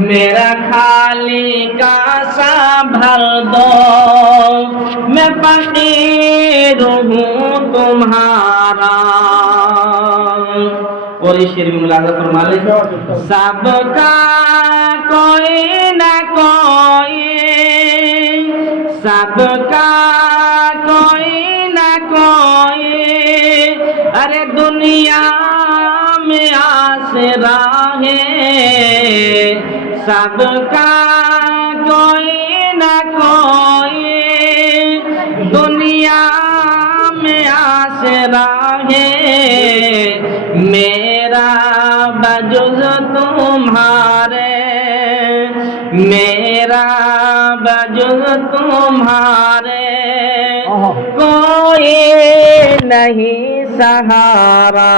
میرا خالی کاسا بھر دو میں فقیر ہوں تمہارا. اور اس شعر میں ملاحظہ فرما لیں سب کا کوئی نہ کوئی سب کا کوئی نہ کوئی ارے دنیا میں آسرا ہے سب کا کوئی نہ کوئی دنیا میں آسرا ہے میرا بجز تمہارے میرا بجز تمہارے کوئی نہیں سہارا.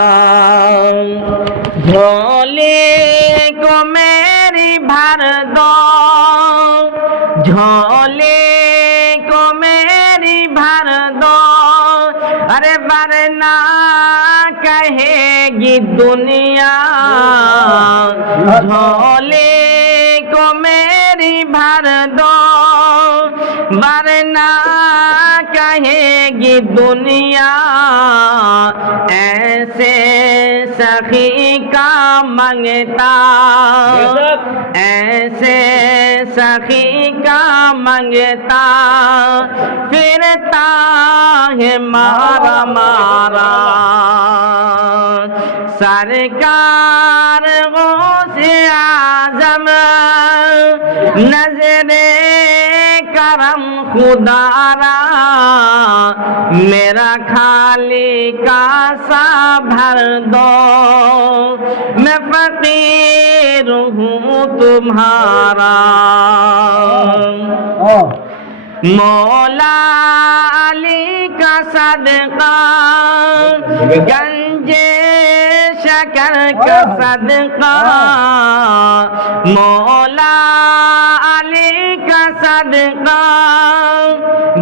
جھولی کو میری بھر دو جھولی کو میری بھر دو ارے ورنہ کہے گی دنیا جھولی کو میری بھر دو ورنہ کہے گی دنیا ایسے سخی کا منگتا ایسے سخی کا منگتا پھرتا ہے مارا مارا. سرکار غوث اعظم نظر کرم خدا را میرا خالی کاسا بھر دو میں فقیر ہوں تمہارا. مولا علی کا صدقہ گنج شکر کا صدقہ مولا علی کا صدقہ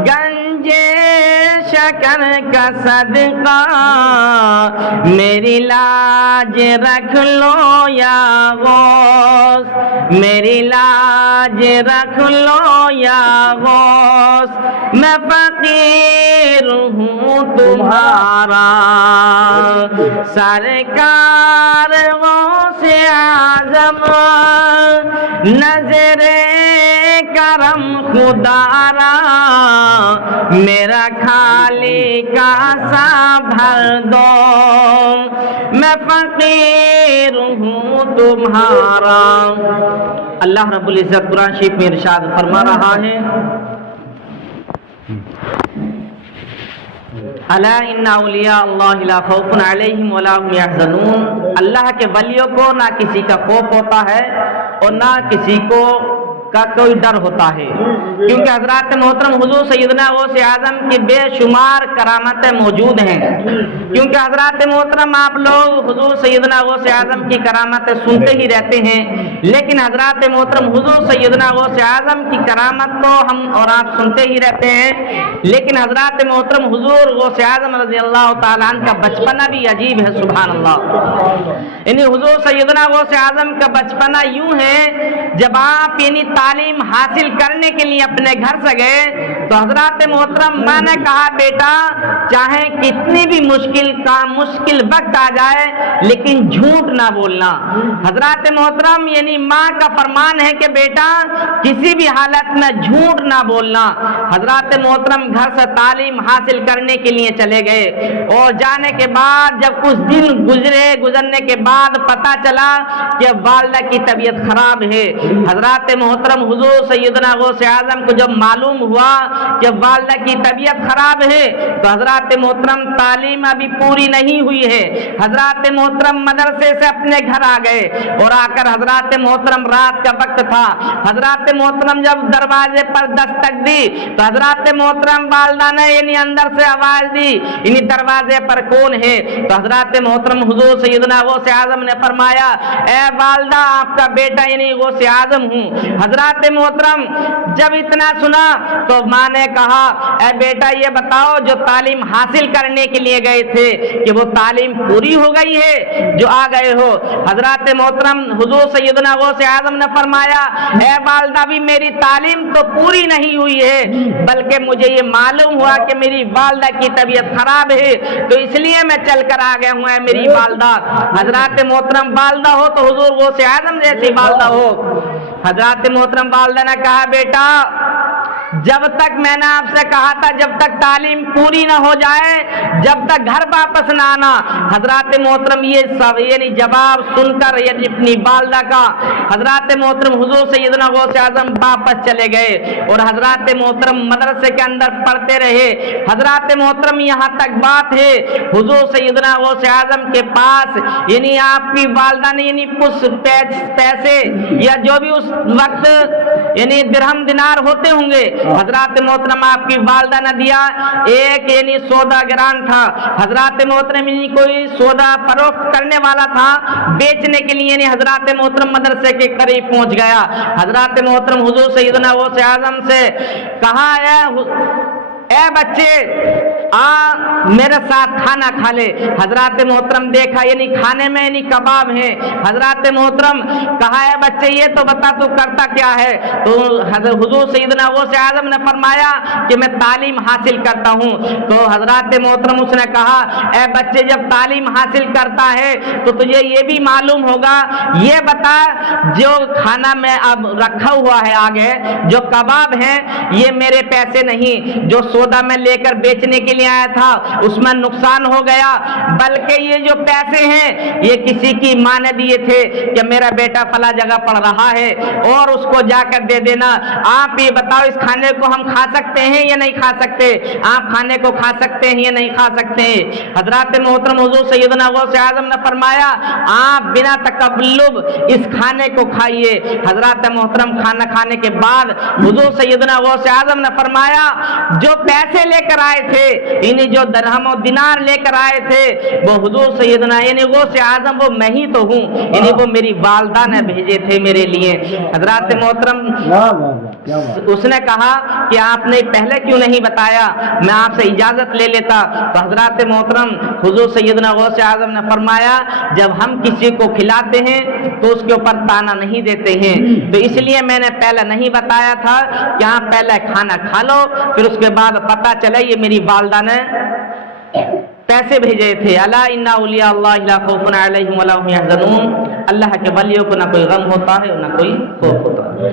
گنج شکر کا صدقہ میری لاج رکھ لو یا غوث میری لاج رکھ لو یا غوث میں فقیر ہوں تمہارا. سرکار غوث اعظم نظر کرم خدا را میرا خالی کاسا بھر دو میں فقیر ہوں تمہارا. اللہ رب العزت قرآن شریف میں ارشاد فرما رہا ہے الا ان اولیاء اللہ لا خوف علیہم ولا هم يحزنون. اللہ کے ولیوں کو نہ کسی کا خوف ہوتا ہے اور نہ کسی کو کا کوئی ڈر ہوتا ہے کیونکہ حضرات محترم حضور سیدنا غوث اعظم کی بے شمار کرامتیں موجود ہیں. کیونکہ حضرات محترم آپ لوگ حضور سیدنا غوث اعظم کی کرامتیں سنتے ہی رہتے ہیں لیکن حضرات محترم حضور سیدنا غوث اعظم کی کرامت تو ہم اور آپ سنتے ہی رہتے ہیں لیکن حضرات محترم حضور غوث اعظم رضی اللہ تعالیٰ عنہ کا بچپنا بھی عجیب ہے. سبحان اللہ. یعنی حضور سیدنا غوث اعظم کا بچپنا یوں ہے جب آپ یعنی تعلیم حاصل کرنے کے لیے اپنے گھر سے گئے تو حضرات محترم میں نے کہا بیٹا چاہے کتنی بھی مشکل وقت آ جائے لیکن جھوٹ نہ بولنا. حضرات محترم یعنی ماں کا فرمان ہے کہ بیٹا کسی بھی حالت میں جھوٹ نہ بولنا. حضرات محترم گھر سے تعلیم حاصل کرنے کے لیے چلے گئے اور جانے کے بعد جب کچھ دن گزرنے کے بعد پتہ چلا کہ والدہ کی طبیعت خراب ہے. حضرات محترم حضور سیدنا غوث اعظم کو جب معلوم ہوا کہ والدہ کی طبیعت خراب ہے تو حضرات محترم تعلیم ابھی پوری نہیں ہوئی ہے. حضرات محترم مدرسے سے اپنے گھر آ گئے اور آ کر حضرات محترم رات کا وقت تھا. حضرات محترم جب دروازے پر دستک دی تو حضرات محترم والدہ نے یعنی اندر سے آواز دی یعنی دروازے پر کون ہے تو حضرات محترم حضور سیدنا غوث اعظم نے فرمایا اے والدہ آپ کا بیٹا یعنی غوث اعظم ہوں. حضرات محترم جب اتنا سنا تو ماں نے کہا اے بیٹا یہ بتاؤ جو تعلیم حاصل کرنے کے لیے گئے تھے کہ وہ تعلیم پوری ہو گئی ہے جو آ گئے ہو؟ حضرات محترم حضور سیدنا غوث اعظم نے فرمایا اے والدہ بھی میری تعلیم تو پوری نہیں ہوئی ہے، بلکہ مجھے یہ معلوم ہوا کہ میری والدہ کی طبیعت خراب ہے تو اس لیے میں چل کر آ گیا ہوں۔ اے میری والدہ، حضرات محترم والدہ ہو تو حضور غوث اعظم جیسی والدہ ہو۔ حضرات محترم والدہ نے کہا بیٹا جب تک میں نے آپ سے کہا تھا جب تک تعلیم پوری نہ ہو جائے جب تک گھر واپس نہ آنا۔ حضرات محترم یہ سب یعنی جواب سن کر یعنی اپنی والدہ کا حضرات محترم حضور سیدنا غوث اعظم واپس چلے گئے اور حضرات محترم مدرسے کے اندر پڑھتے رہے۔ حضرات محترم یہاں تک بات ہے حضور سیدنا غوث اعظم کے پاس یعنی آپ کی والدہ نے یعنی کچھ پیسے یا جو بھی اس وقت یعنی درہم دینار ہوتے ہوں گے حضرات محترم آپ کی والدہ نے دیا۔ ایک یعنی سودا گران تھا، حضرات محترم یعنی کوئی سودا فروخت کرنے والا تھا بیچنے کے لیے، یعنی حضرات محترم مدرسے کے قریب پہنچ گیا۔ حضرات محترم حضور سیدنا غوث اعظم سے کہا اے بچے میرے ساتھ کھانا کھا لے۔ حضرات محترم دیکھا یعنی کھانے میں یعنی کباب ہیں۔ حضرات محترم کہا اے بچے یہ تو بتا تو کرتا کیا ہے؟ تو حضور سیدنا غوث اعظم نے فرمایا کہ میں تعلیم حاصل کرتا ہوں۔ تو حضرات محترم اس نے کہا اے بچے جب تعلیم حاصل کرتا ہے تو تجھے یہ بھی معلوم ہوگا، یہ بتا جو کھانا میں اب رکھا ہوا ہے آگے جو کباب ہیں یہ میرے پیسے نہیں، جو سودا میں لے کر بیچنے کے لیے آیا تھا اس میں نقصان ہو گیا، بلکہ یہ جو پیسے ہیں یہ کسی کی ماں نے دیے تھے کہ میرا بیٹا فلاں جگہ پڑھ رہا ہے اور اس کو جا کر دے دینا۔ آپ یہ بتاؤ اس کھانے کو ہم کھا سکتے ہیں یا نہیں کھا سکتے؟ آپ کھانے کو کھا سکتے ہیں یا نہیں کھا سکتے؟ حضرات محترم حضور سیدنا غوث اعظم نے فرمایا آپ بنا تکلف اس کھانے کو کھائیے۔ حضرات محترم کھانا کھانے کے بعد حضور سیدنا غوث اعظم نے فرمایا جو پیسے لے کر آئے تھے یعنی جو درہم و دینار لے کر آئے تھے وہ حضور سیدنا یعنی غوث اعظم وہ میں ہی تو ہوں، یعنی وہ میری والدہ نے بھیجے تھے میرے لیے۔ حضرات محترم اس نے کہا کہ آپ نے پہلے کیوں نہیں بتایا، میں آپ سے اجازت لے لیتا۔ تو حضرات محترم حضور سیدنا غوث اعظم نے فرمایا جب ہم کسی کو کھلاتے ہیں تو اس کے اوپر تانا نہیں دیتے ہیں، تو اس لیے میں نے پہلے نہیں بتایا تھا کہ آپ پہلے کھانا کھا لو پھر اس کے بعد پتہ چلے یہ میری والدہ نے پیسے بھیجے تھے۔ الا ان اولیاء اللہ لا خوف علیہم ولا هم يحزنون، اللہ کے ولیوں کو نہ کوئی غم ہوتا ہے اور نہ کوئی خوف ہوتا ہے۔